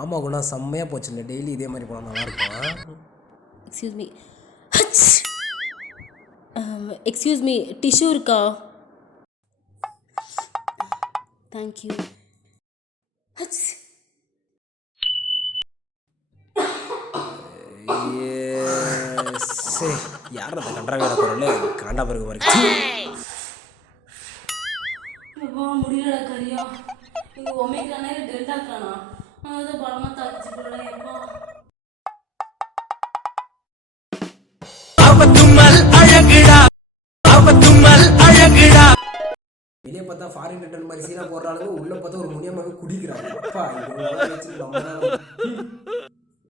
ஆமாம் குணா, செம்மையாக போச்சு இல்லை? டெய்லி இதே மாதிரி போனால் நல்லாயிருக்கும். Excuse me. Excuse me, tissue இருக்கா? தேங்க்யூ. யார் அந்த கண்டாவியோட குரல்? காண்டா பிறகு மாதிரி முடியலடா கரியா. இங்கே ஒமேக்ரானா இல்லை டெல்டாக்கானா? அதான் பலமாக தாக்கிச்சு போல. எப்பா வெளியே பார்த்தா ஃபாரின் ரிட்டர்ன் மாதிரி சீனா போடுறாங்க, உள்ள பார்த்தா ஒரு முனியமாக குடிக்கிறாங்க.